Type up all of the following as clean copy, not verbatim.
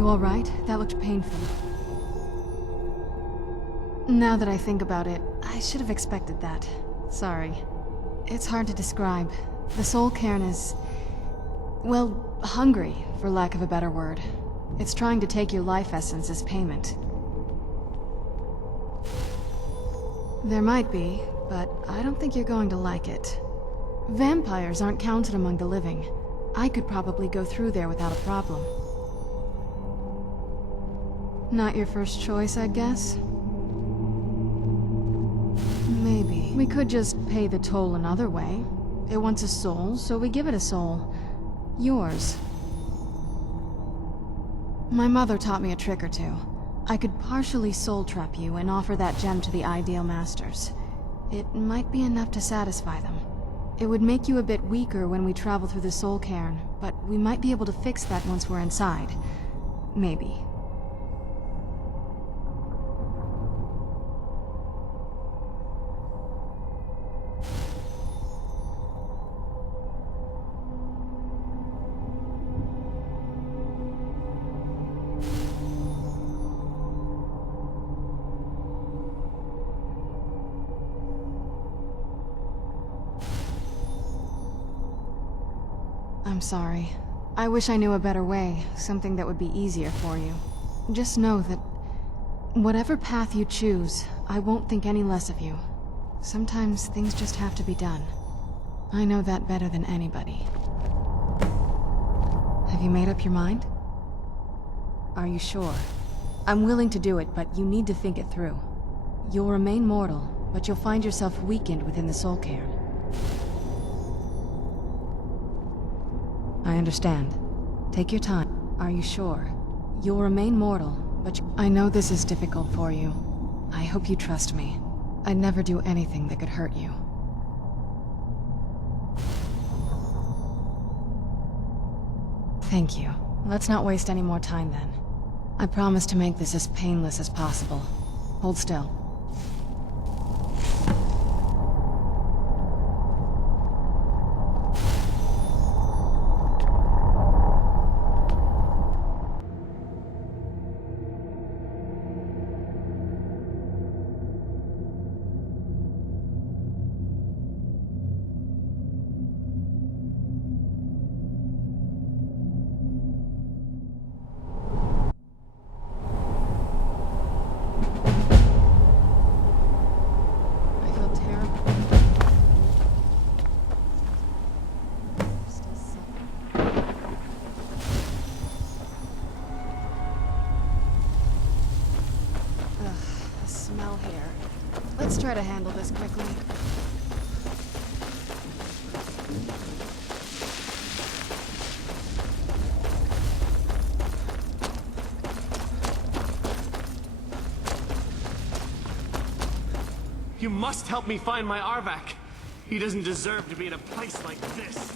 You alright? That looked painful. Now that I think about it, I should have expected that. Sorry. It's hard to describe. The soul cairn is... well, hungry, for lack of a better word. It's trying to take your life essence as payment. There might be, but I don't think you're going to like it. Vampires aren't counted among the living. I could probably go through there without a problem. Not your first choice, I guess? Maybe. We could just pay the toll another way. It wants a soul, so we give it a soul. Yours. My mother taught me a trick or two. I could partially soul trap you and offer that gem to the Ideal Masters. It might be enough to satisfy them. It would make you a bit weaker when we travel through the soul cairn, but we might be able to fix that once we're inside. Maybe. I'm sorry. I wish I knew a better way, something that would be easier for you. Just know that whatever path you choose, I won't think any less of you. Sometimes things just have to be done. I know that better than anybody. Have you made up your mind? Are you sure? I'm willing to do it, but you need to think it through. You'll remain mortal, but you'll find yourself weakened within the soul cairn. I understand. Take your time. Are you sure? You'll remain mortal, but I know this is difficult for you. I hope you trust me. I'd never do anything that could hurt you. Thank you. Let's not waste any more time then. I promise to make this as painless as possible. Hold still. Let's try to handle this quickly. You must help me find my Arvak. He doesn't deserve to be in a place like this.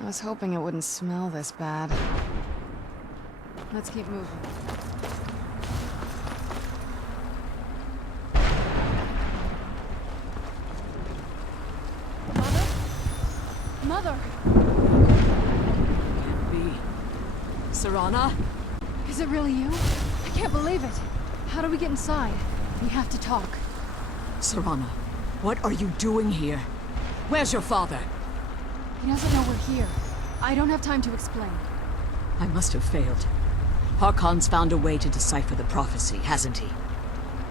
I was hoping it wouldn't smell this bad. Let's keep moving. Mother? Can't be. Serana? Is it really you? I can't believe it. How do we get inside? We have to talk. Serana, what are you doing here? Where's your father? He doesn't know we're here. I don't have time to explain. I must have failed. Harkon's found a way to decipher the prophecy, hasn't he?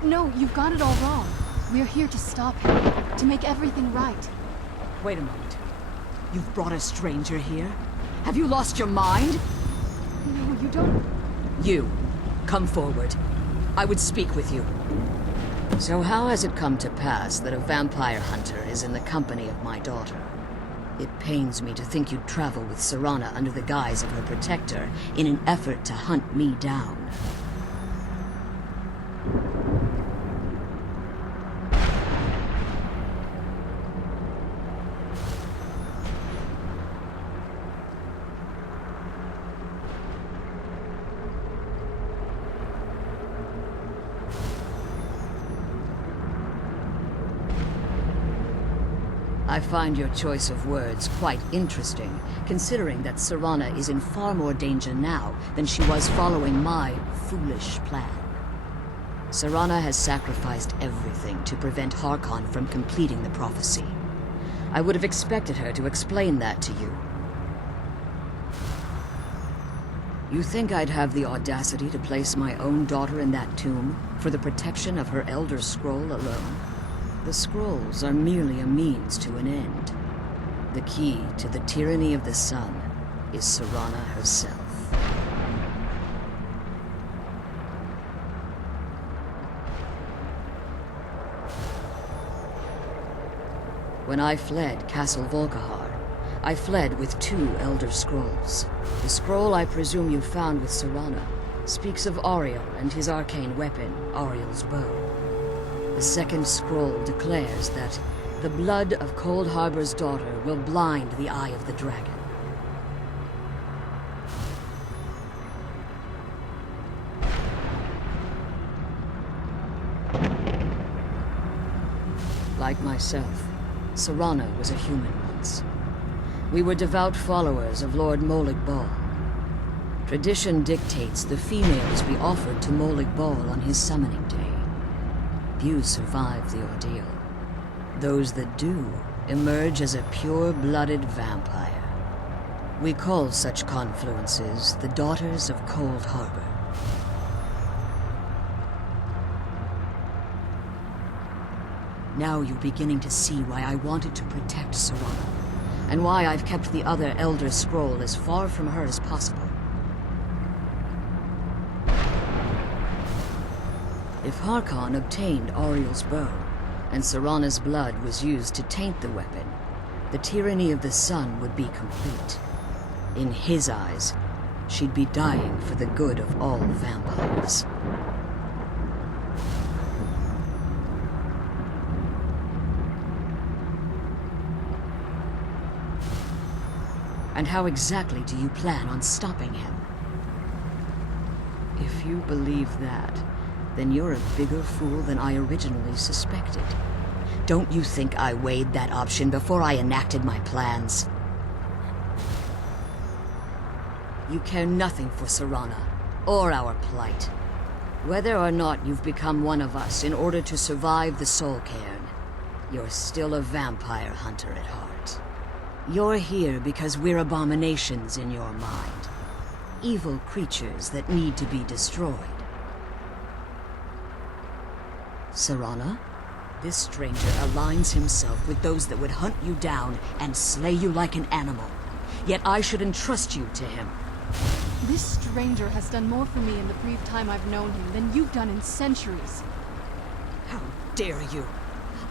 No, you've got it all wrong. We're here to stop him, to make everything right. Wait a moment. You've brought a stranger here? Have you lost your mind? No, you don't... You, come forward. I would speak with you. So how has it come to pass that a vampire hunter is in the company of my daughter? It pains me to think you'd travel with Serana under the guise of her protector in an effort to hunt me down. I find your choice of words quite interesting, considering that Serana is in far more danger now than she was following my foolish plan. Serana has sacrificed everything to prevent Harkon from completing the prophecy. I would have expected her to explain that to you. You think I'd have the audacity to place my own daughter in that tomb for the protection of her Elder Scroll alone? The scrolls are merely a means to an end. The key to the tyranny of the sun is Serana herself. When I fled Castle Volkihar, I fled with 2 Elder Scrolls. The scroll I presume you found with Serana speaks of Auriel and his arcane weapon, Auriel's bow. The second scroll declares that the blood of Cold Harbor's daughter will blind the eye of the dragon. Like myself, Serana was a human once. We were devout followers of Lord Molig Bal. Tradition dictates the females be offered to Molig Bal on his summoning day. Few survive the ordeal. Those that do emerge as a pure-blooded vampire. We call such confluences the Daughters of Cold Harbor. Now you're beginning to see why I wanted to protect Serana, and why I've kept the other Elder Scroll as far from her as possible. If Harkon obtained Auriel's bow, and Serana's blood was used to taint the weapon, the tyranny of the sun would be complete. In his eyes, she'd be dying for the good of all vampires. And how exactly do you plan on stopping him? If you believe that, then you're a bigger fool than I originally suspected. Don't you think I weighed that option before I enacted my plans? You care nothing for Serana, or our plight. Whether or not you've become one of us in order to survive the Soul Cairn, you're still a vampire hunter at heart. You're here because we're abominations in your mind. Evil creatures that need to be destroyed. Serana, this stranger aligns himself with those that would hunt you down and slay you like an animal. Yet I should entrust you to him. This stranger has done more for me in the brief time I've known him than you've done in centuries. How dare you!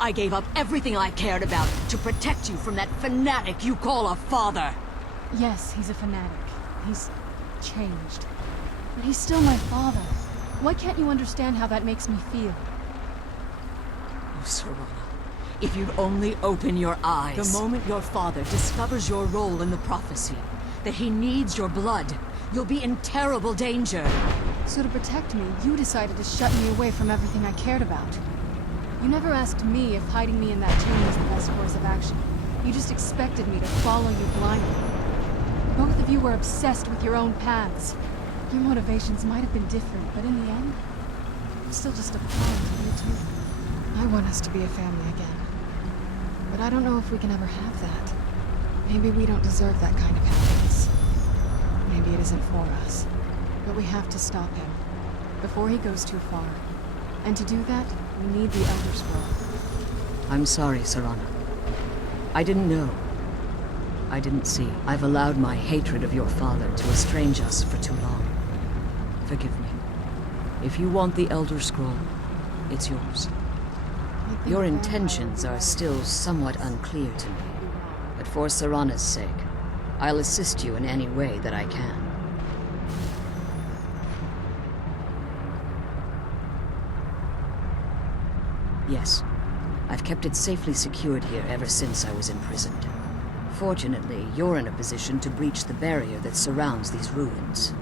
I gave up everything I cared about to protect you from that fanatic you call a father! Yes, he's a fanatic. He's changed. But he's still my father. Why can't you understand how that makes me feel? Oh, Serana, if you'd only open your eyes. The moment your father discovers your role in the prophecy, that he needs your blood, you'll be in terrible danger. So to protect me, you decided to shut me away from everything I cared about. You never asked me if hiding me in that tomb was the best course of action. You just expected me to follow you blindly. Both of you were obsessed with your own paths. Your motivations might have been different, but in the end, I'm still just a pawn to you two. I want us to be a family again. But I don't know if we can ever have that. Maybe we don't deserve that kind of happiness. Maybe it isn't for us. But we have to stop him. Before he goes too far. And to do that, we need the Elder Scroll. I'm sorry, Serana. I didn't know. I didn't see. I've allowed my hatred of your father to estrange us for too long. Forgive me. If you want the Elder Scroll, it's yours. Your intentions are still somewhat unclear to me. But for Serana's sake, I'll assist you in any way that I can. Yes, I've kept it safely secured here ever since I was imprisoned. Fortunately, you're in a position to breach the barrier that surrounds these ruins.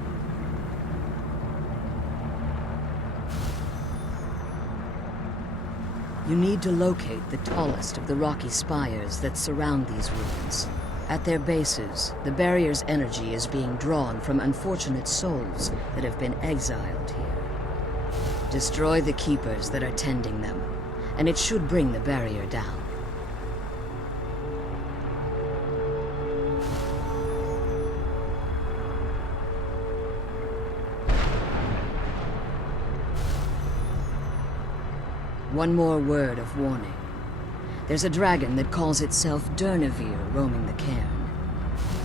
You need to locate the tallest of the rocky spires that surround these ruins. At their bases, the barrier's energy is being drawn from unfortunate souls that have been exiled here. Destroy the keepers that are tending them, and it should bring the barrier down. One more word of warning. There's a dragon that calls itself Durnevere roaming the cairn.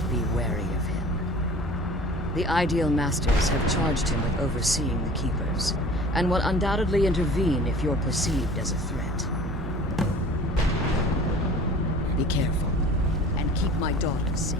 Be wary of him. The Ideal Masters have charged him with overseeing the Keepers, and will undoubtedly intervene if you're perceived as a threat. Be careful, and keep my daughter safe.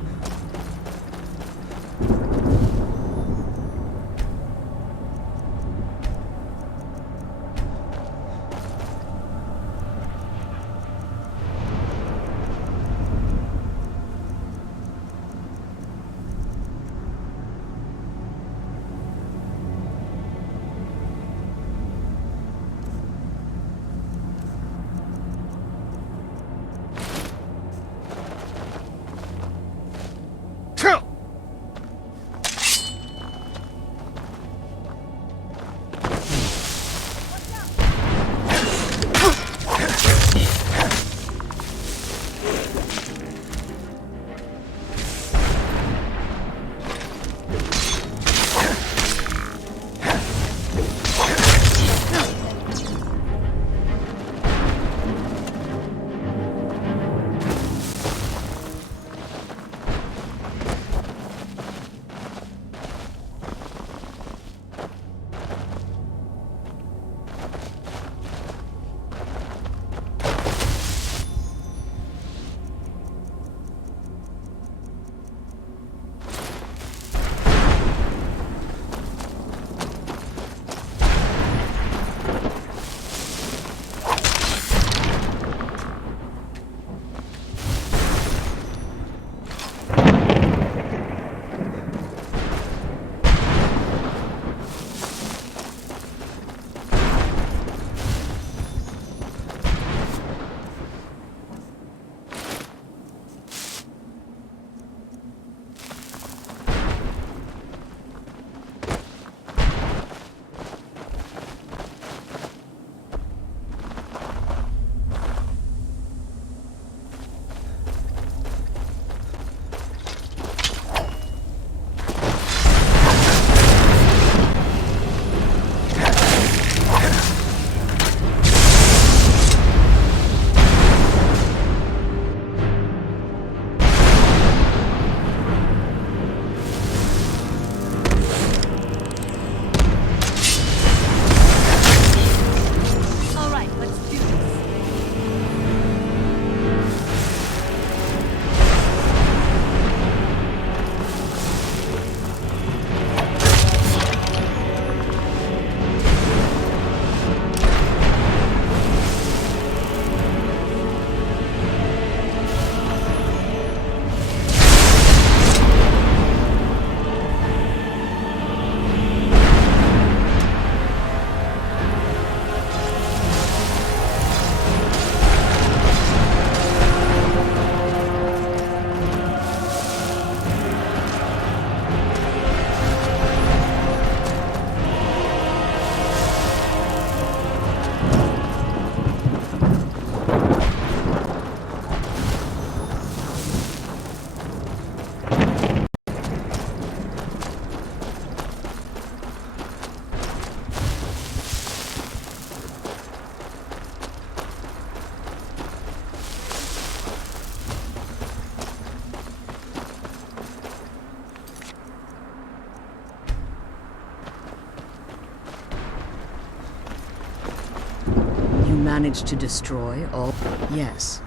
managed to destroy all... Yes.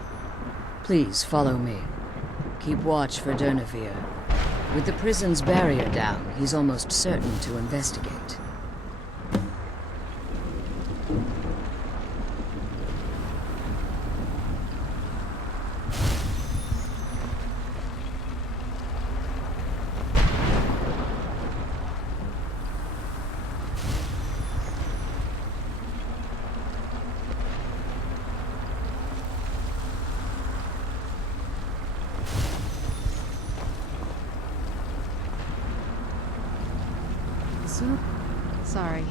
Please follow me. Keep watch for Durnevere. With the prison's barrier down, he's almost certain to investigate. Sorry.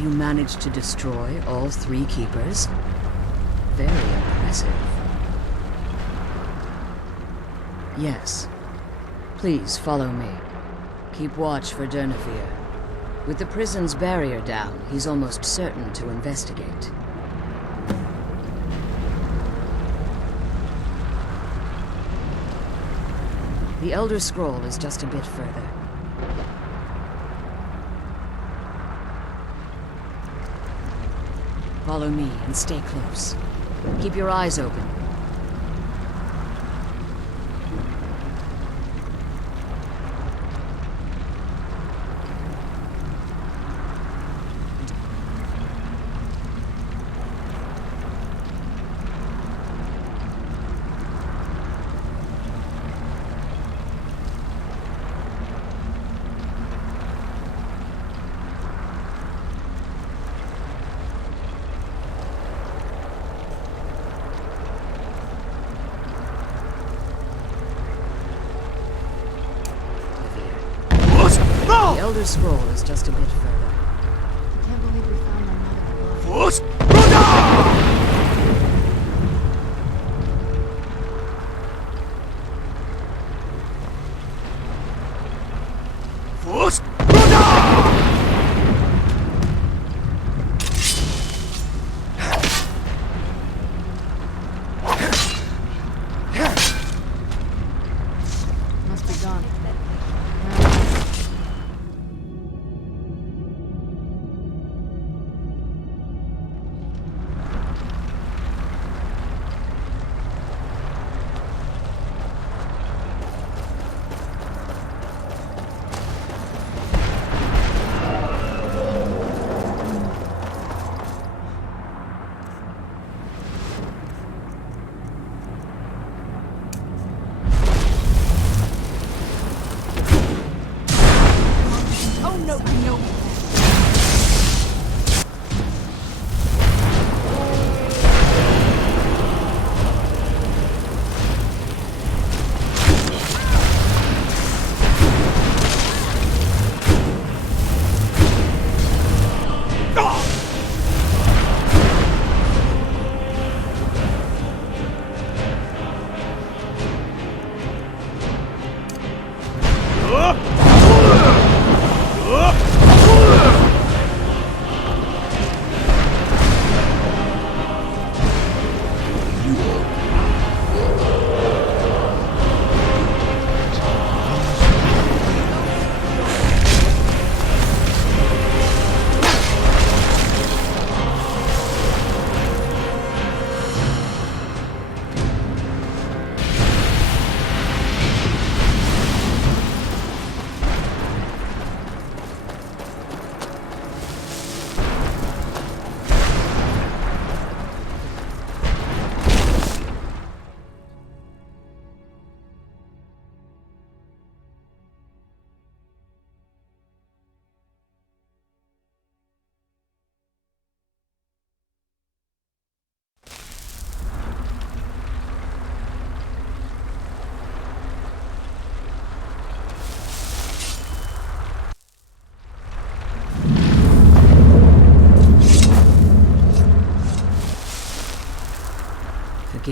You managed to destroy all 3 keepers? Very impressive. Yes. Please follow me. Keep watch for Durnevere. With the prison's barrier down, he's almost certain to investigate. The Elder Scroll is just a bit further. Follow me and stay close. Keep your eyes open. The Elder Scroll is just a bit further. I can't believe we found my mother alive. Force Brother! Force Brother! Must be gone.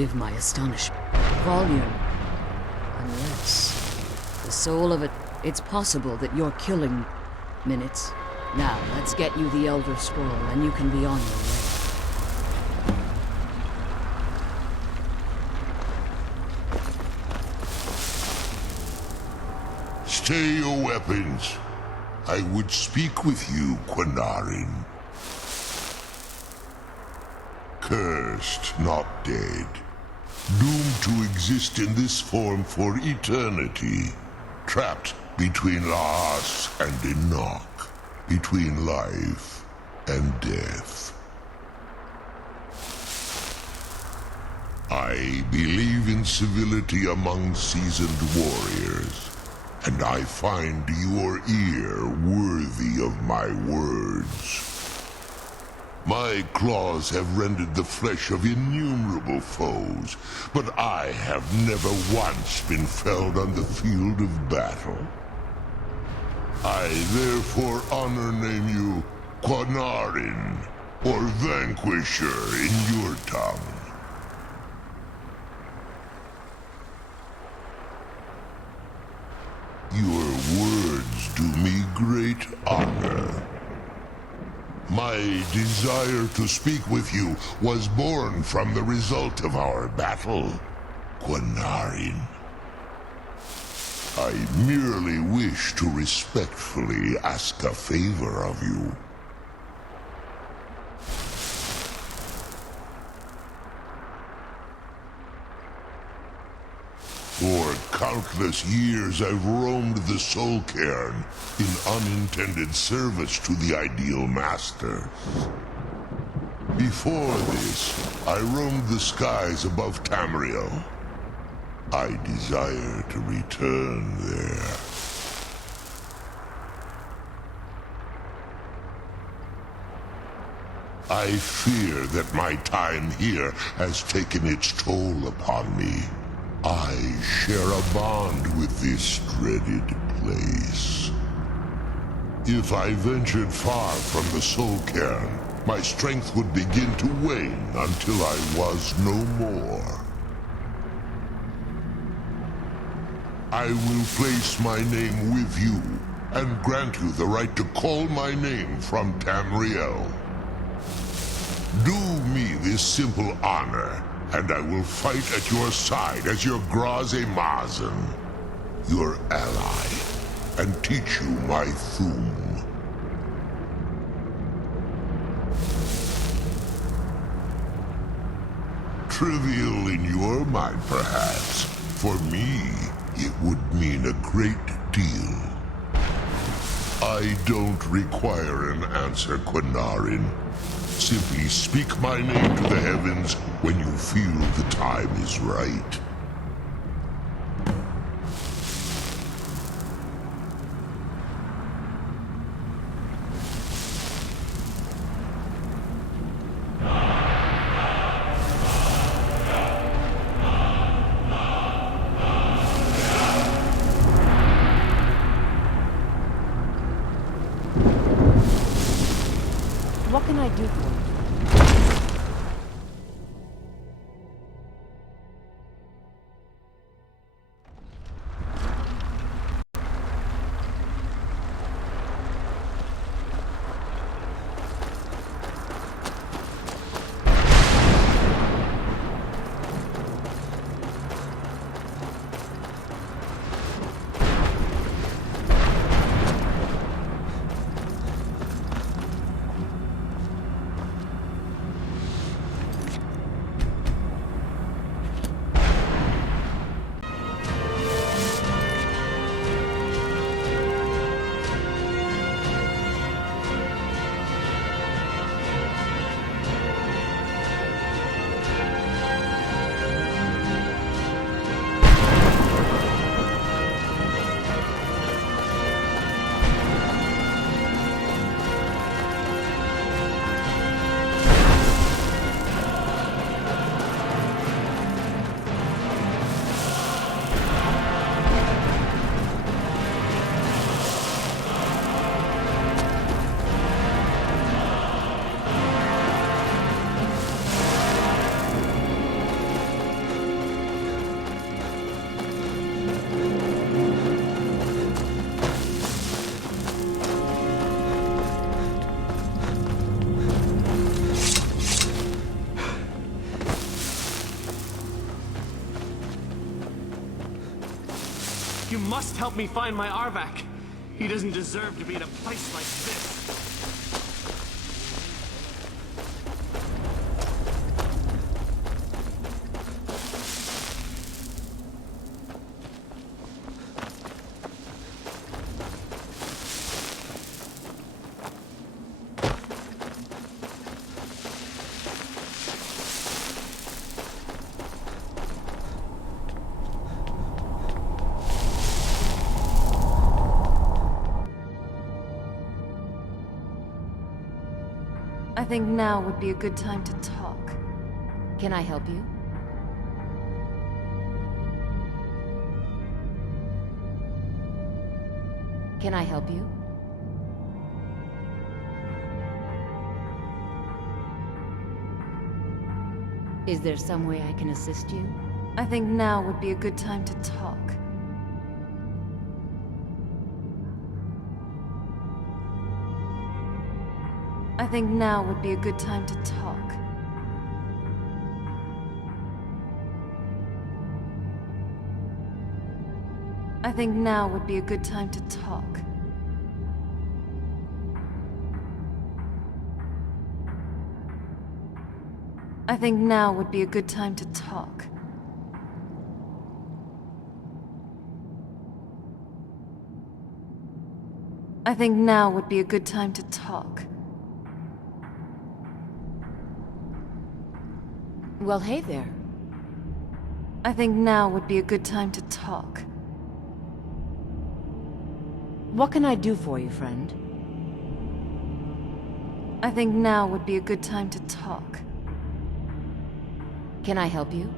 forgive my astonishment. Volume. Unless the soul of it... It's possible that you're killing minutes. Now, let's get you the Elder Scroll, and you can be on your way. Stay your weapons. I would speak with you, Quinarin. Cursed, not dead. Doomed to exist in this form for eternity. Trapped between Laas and Enoch. Between life and death. I believe in civility among seasoned warriors. And I find your ear worthy of my words. My claws have rendered the flesh of innumerable foes, but I have never once been felled on the field of battle. I therefore name you Quinarin, or Vanquisher in your tongue. Your words do me great honor. My desire to speak with you was born from the result of our battle, Quinarin. I merely wish to respectfully ask a favor of you. For countless years I've roamed the Soul Cairn in unintended service to the Ideal Masters. Before this, I roamed the skies above Tamriel. I desire to return there. I fear that my time here has taken its toll upon me. I share a bond with this dreaded place. If I ventured far from the Soul Cairn, my strength would begin to wane until I was no more. I will place my name with you, and grant you the right to call my name from Tamriel. Do me this simple honor, and I will fight at your side as your Graze Mazen, your ally, and teach you my Thum. Trivial in your mind, perhaps. For me, it would mean a great deal. I don't require an answer, Quinarin. Simply speak my name to the heavens when you feel the time is right. What can I do for you? You must help me find my Arvak. He doesn't deserve to be in a place like this. I think now would be a good time to talk. Can I help you? Can I help you? Is there some way I can assist you? I think now would be a good time to talk. I think now would be a good time to talk. I think now would be a good time to talk. I think now would be a good time to talk. I think now would be a good time to talk. Well, hey there. I think now would be a good time to talk. What can I do for you, friend? I think now would be a good time to talk. Can I help you?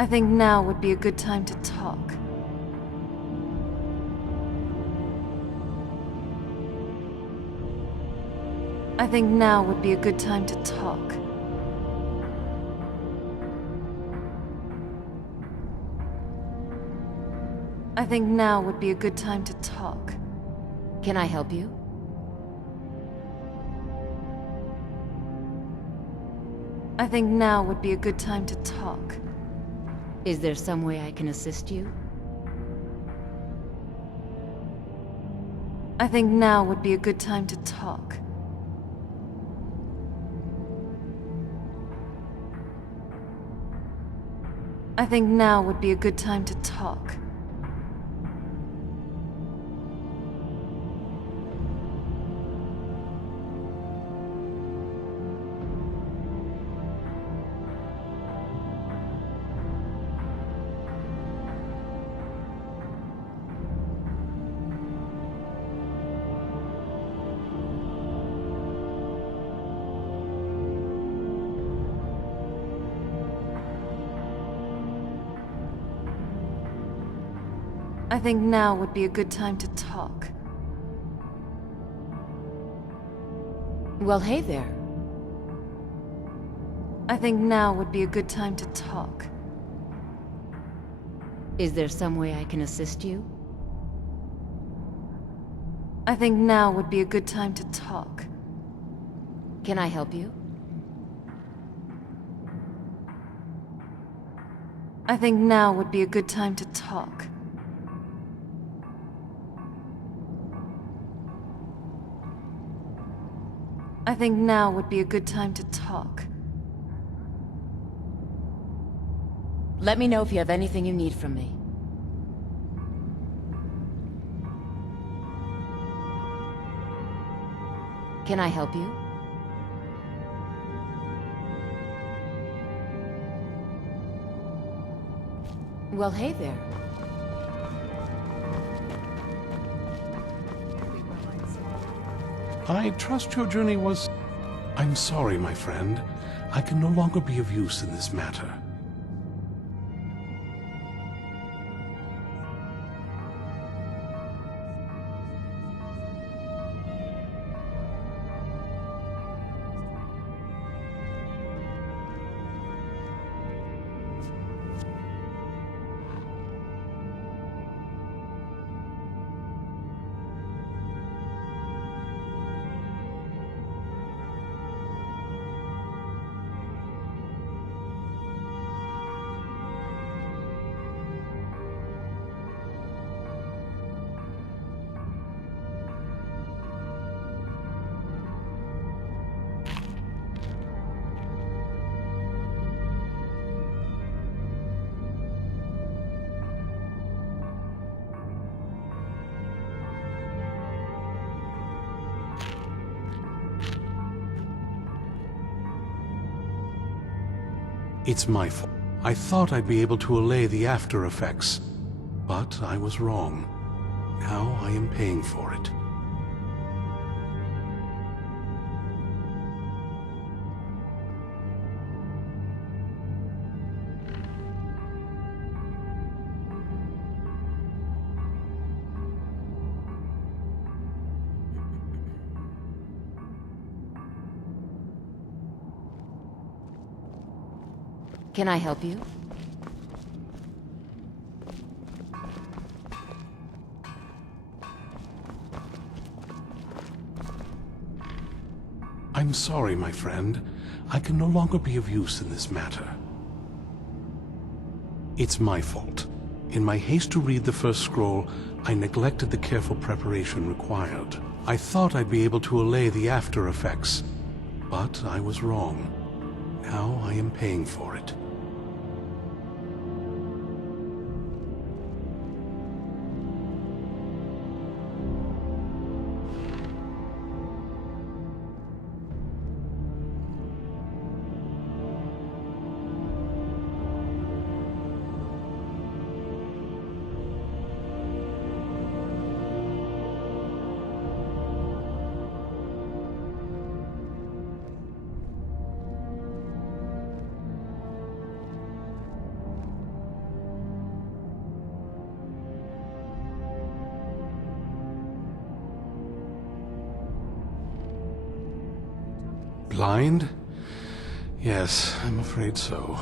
I think now would be a good time to talk. I think now would be a good time to talk. I think now would be a good time to talk. Can I help you? I think now would be a good time to talk. Is there some way I can assist you? I think now would be a good time to talk. I think now would be a good time to talk. I think now would be a good time to talk. Well, hey there. I think now would be a good time to talk. Is there some way I can assist you? I think now would be a good time to talk. Can I help you? I think now would be a good time to talk. I think now would be a good time to talk. Let me know if you have anything you need from me. Can I help you? Well, hey there. I trust your journey was... I'm sorry, my friend. I can no longer be of use in this matter. It's my fault. I thought I'd be able to allay the after effects, but I was wrong. Now I am paying for it. Can I help you? I'm sorry, my friend. I can no longer be of use in this matter. It's my fault. In my haste to read the first scroll, I neglected the careful preparation required. I thought I'd be able to allay the after effects, but I was wrong. Now I am paying for it. Blind? Yes, I'm afraid so.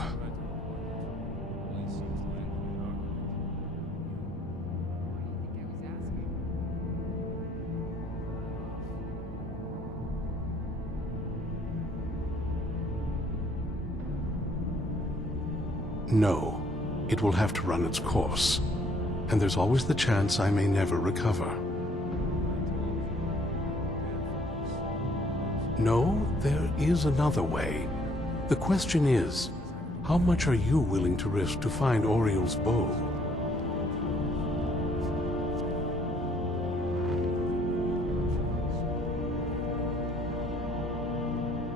No, it will have to run its course. And there's always the chance I may never recover. No, there is another way. The question is, how much are you willing to risk to find Oriel's bow?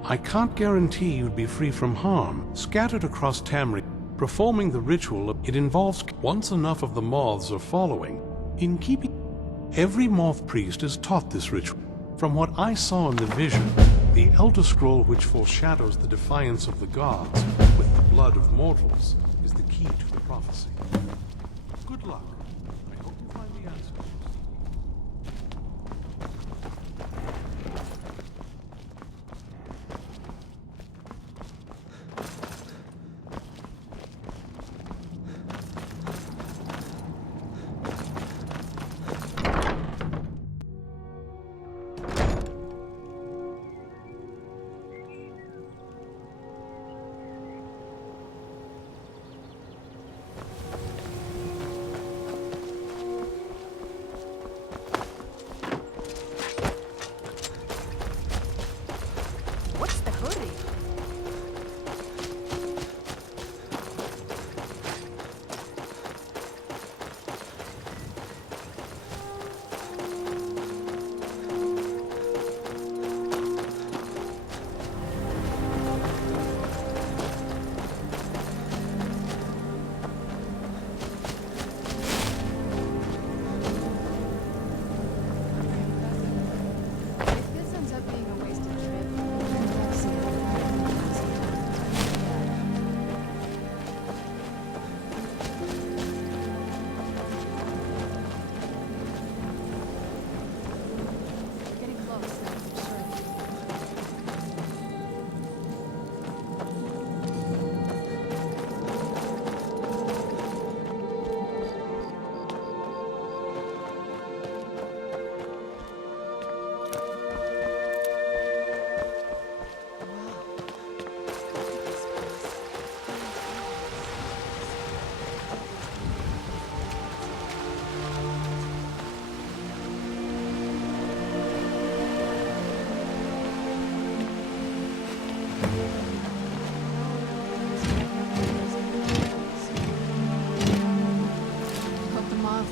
I can't guarantee you'd be free from harm. Scattered across Tamriel, performing the ritual, it involves once enough of the moths are following. In keeping, every moth priest is taught this ritual. From what I saw in the vision, the Elder Scroll which foreshadows the defiance of the gods with the blood of mortals is the key to the prophecy. Good luck. I hope you find the answer.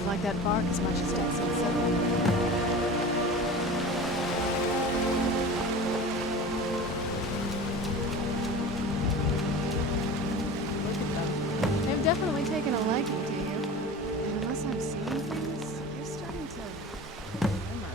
Like that bark as much as Dexter said. don't like it, do you? And unless I'm seeing things, you're starting to glimmer.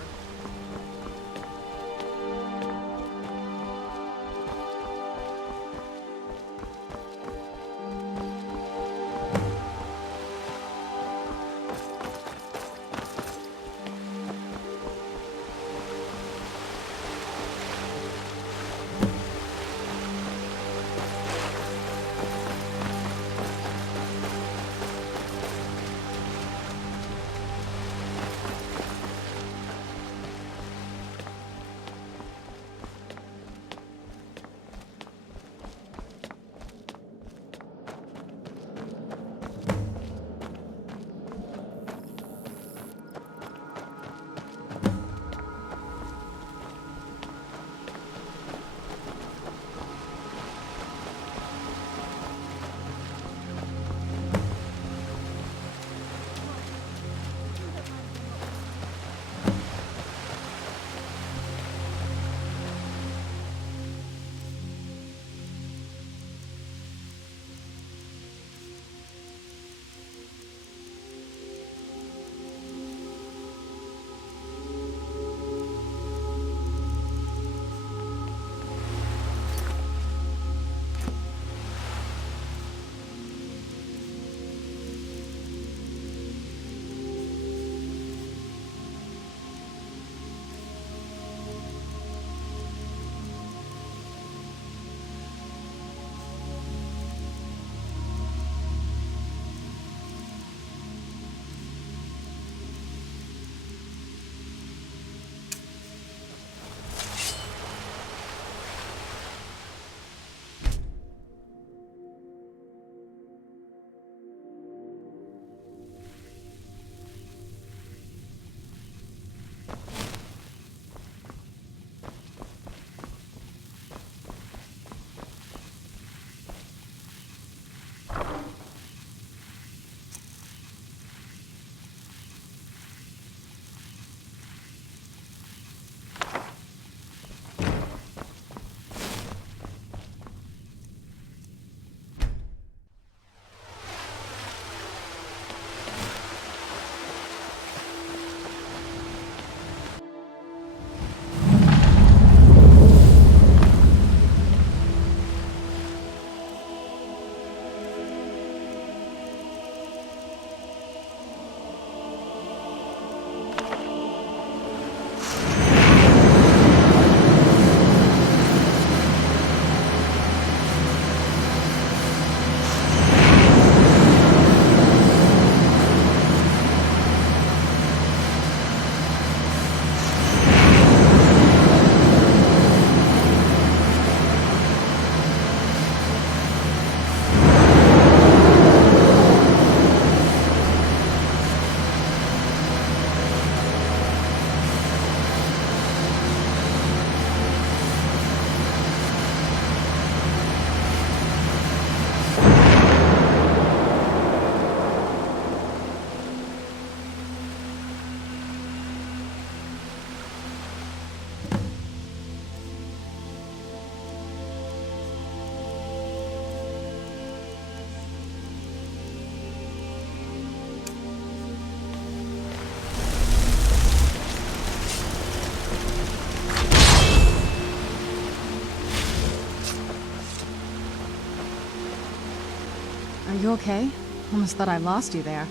Are you okay? Almost thought I lost you there.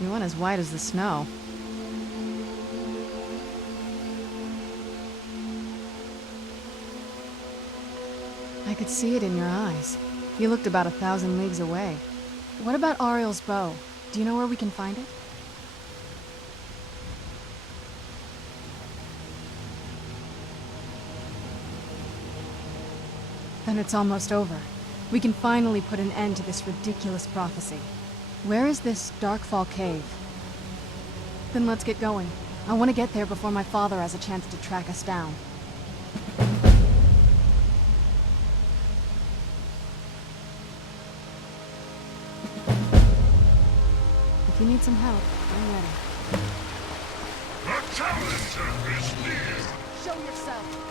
You went as white as the snow. I could see it in your eyes. You looked about 1,000 leagues away. What about Ariel's bow? Do you know where we can find it? Then it's almost over. We can finally put an end to this ridiculous prophecy. Where is this Darkfall cave? Then let's get going. I want to get there before my father has a chance to track us down. If you need some help, I'm ready. The challenger is near! Show yourself!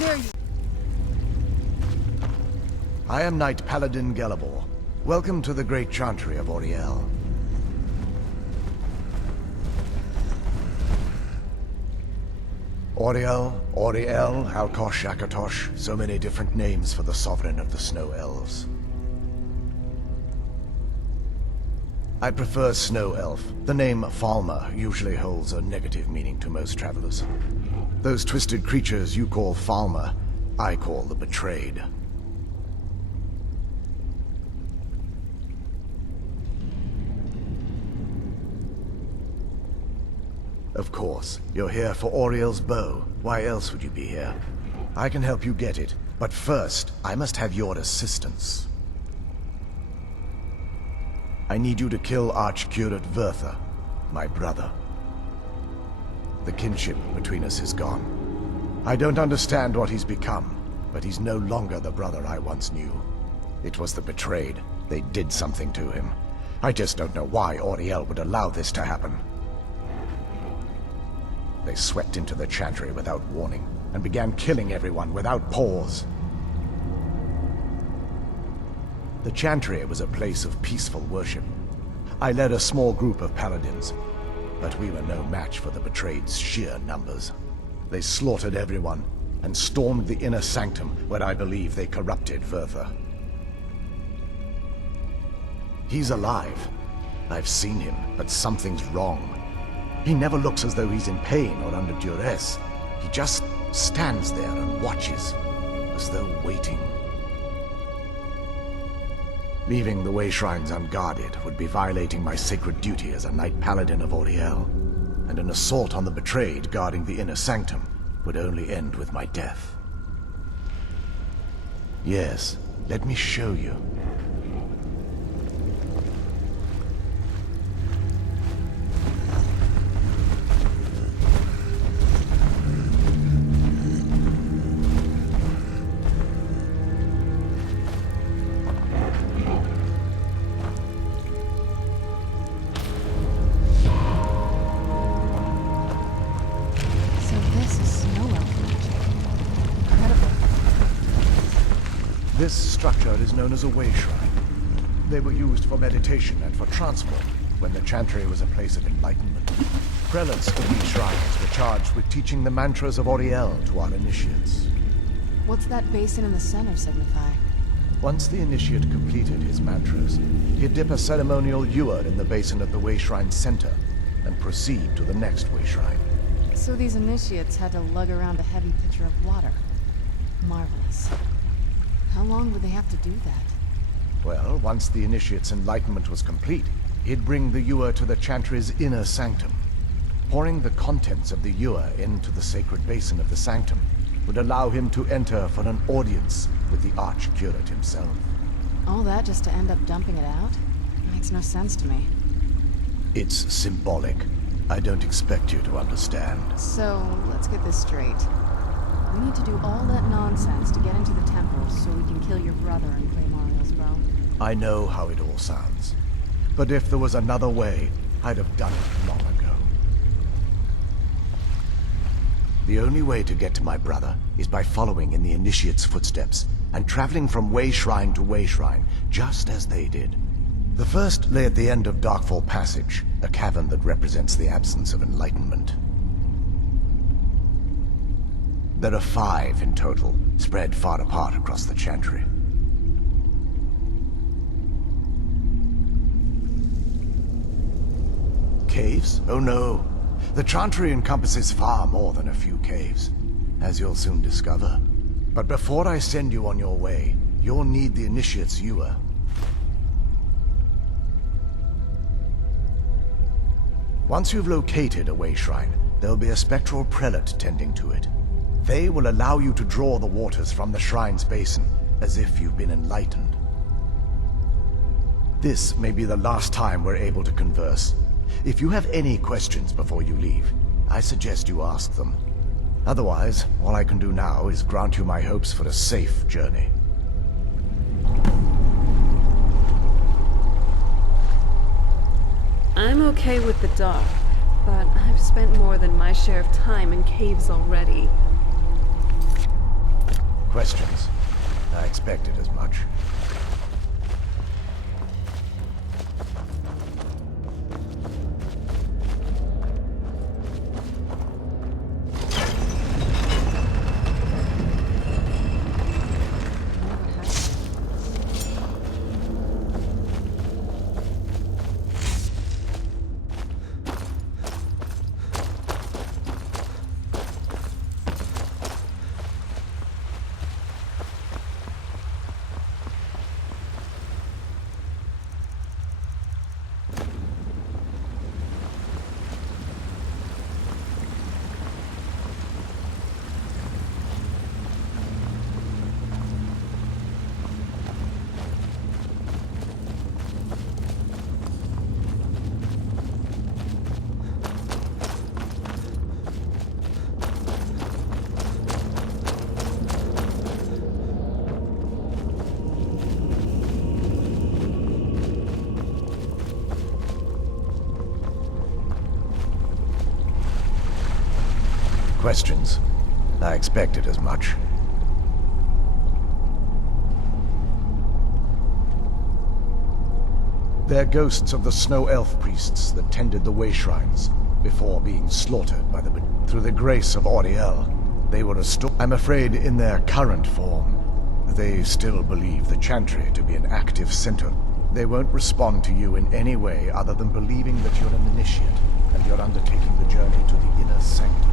There you... I am Knight Paladin Gelabor. Welcome to the Great Chantry of Auriel. Auriel, Alkosh, Akatosh, so many different names for the sovereign of the Snow Elves. I prefer Snow Elf. The name Falmer usually holds a negative meaning to most travelers. Those twisted creatures you call Falmer, I call the Betrayed. Of course, you're here for Auriel's bow. Why else would you be here? I can help you get it, but first, I must have your assistance. I need you to kill Archcurate Vertha, my brother. The kinship between us is gone. I don't understand what he's become, but he's no longer the brother I once knew. It was the Betrayed. They did something to him. I just don't know why Auriel would allow this to happen. They swept into the Chantry without warning, and began killing everyone without pause. The Chantry was a place of peaceful worship. I led a small group of paladins, but we were no match for the Betrayed's sheer numbers. They slaughtered everyone, and stormed the inner sanctum where I believe they corrupted Vertha. He's alive. I've seen him, but something's wrong. He never looks as though he's in pain or under duress. He just stands there and watches, as though waiting. Leaving the way shrines unguarded would be violating my sacred duty as a Knight Paladin of Auriel, and an assault on the Betrayed guarding the inner sanctum would only end with my death. Yes, let me show you. This structure is known as a way shrine. They were used for meditation and for transport when the Chantry was a place of enlightenment. Prelates of these shrines were charged with teaching the mantras of Auriel to our initiates. What's that basin in the center signify? Once the initiate completed his mantras, he'd dip a ceremonial ewer in the basin at the way shrine's center and proceed to the next way shrine. So these initiates had to lug around a heavy pitcher of water. Marvelous. How long would they have to do that? Well, once the initiate's enlightenment was complete, he'd bring the ewer to the Chantry's inner sanctum. Pouring the contents of the ewer into the sacred basin of the sanctum would allow him to enter for an audience with the Archcurate himself. All that just to end up dumping it out? Makes no sense to me. It's symbolic. I don't expect you to understand. So, let's get this straight. We need to do all that nonsense to get into the temple so we can kill your brother and claim Auriel's bow. I know how it all sounds. But if there was another way, I'd have done it long ago. The only way to get to my brother is by following in the Initiate's footsteps and traveling from way shrine to way shrine, just as they did. The first lay at the end of Darkfall Passage, a cavern that represents the absence of enlightenment. There are 5 in total, spread far apart across the Chantry. Caves? Oh no. The Chantry encompasses far more than a few caves, as you'll soon discover. But before I send you on your way, you'll need the Initiate's ewer. Once you've located a way shrine, there'll be a spectral prelate tending to it. They will allow you to draw the waters from the shrine's basin, as if you've been enlightened. This may be the last time we're able to converse. If you have any questions before you leave, I suggest you ask them. Otherwise, all I can do now is grant you my hopes for a safe journey. I'm okay with the dark, but I've spent more than my share of time in caves already. Questions? I expected as much. Questions? I expected as much. They're ghosts of the snow elf priests that tended the way shrines before being slaughtered by the... Through the grace of Auriel, they were restored. I'm afraid in their current form, they still believe the Chantry to be an active center. They won't respond to you in any way other than believing that you're an initiate and you're undertaking the journey to the inner sanctum.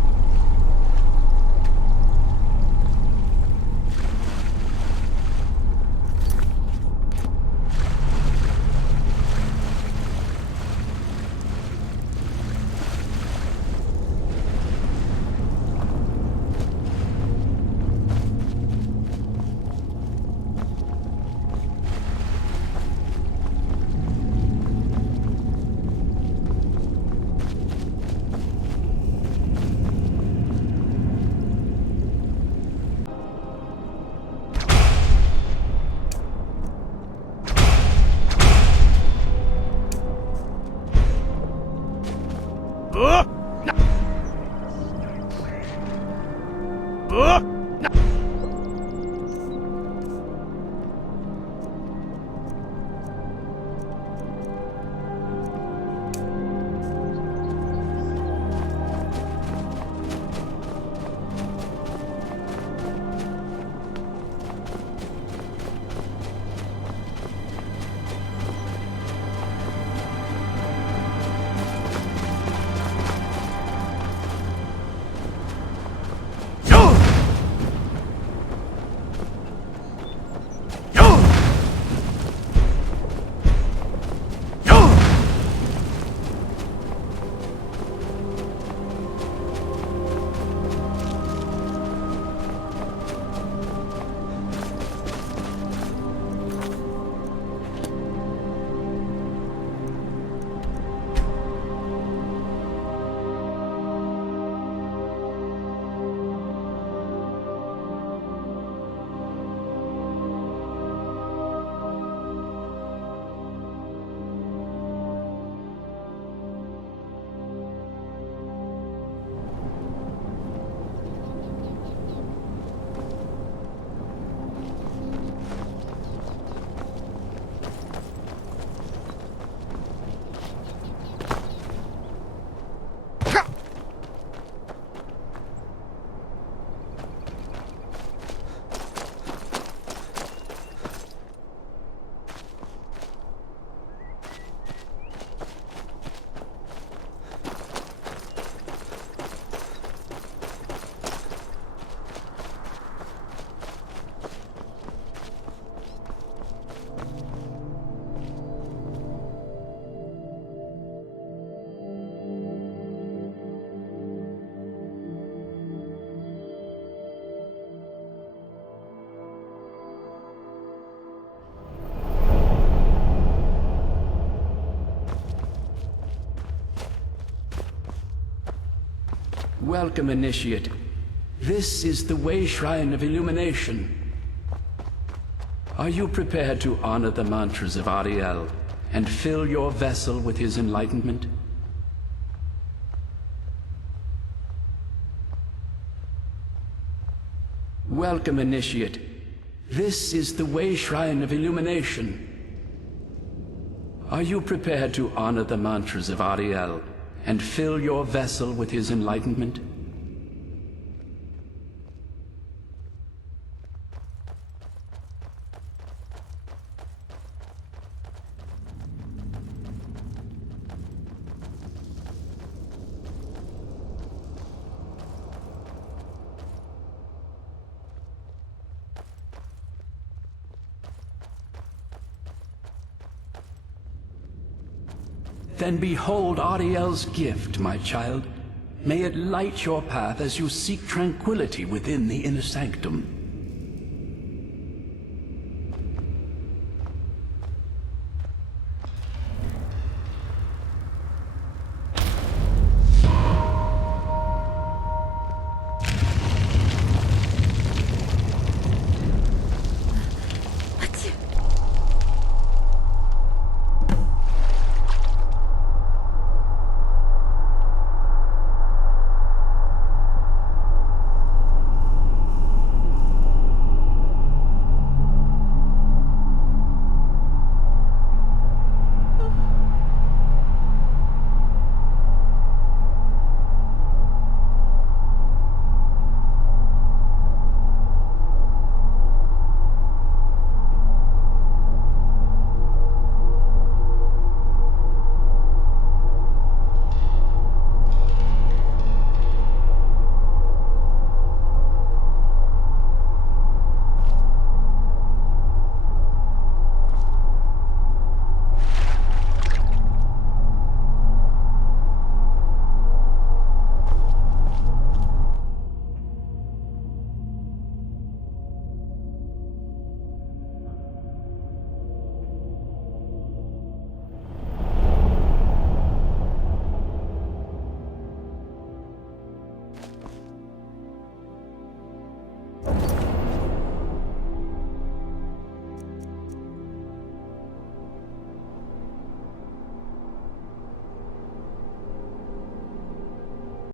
Welcome, Initiate. This is the Way Shrine of Illumination. Are you prepared to honor the mantras of Ariel and fill your vessel with his enlightenment? Welcome, Initiate. This is the Way Shrine of Illumination. Are you prepared to honor the mantras of Ariel and fill your vessel with his enlightenment? Then behold Ariel's gift, my child. May it light your path as you seek tranquility within the inner sanctum.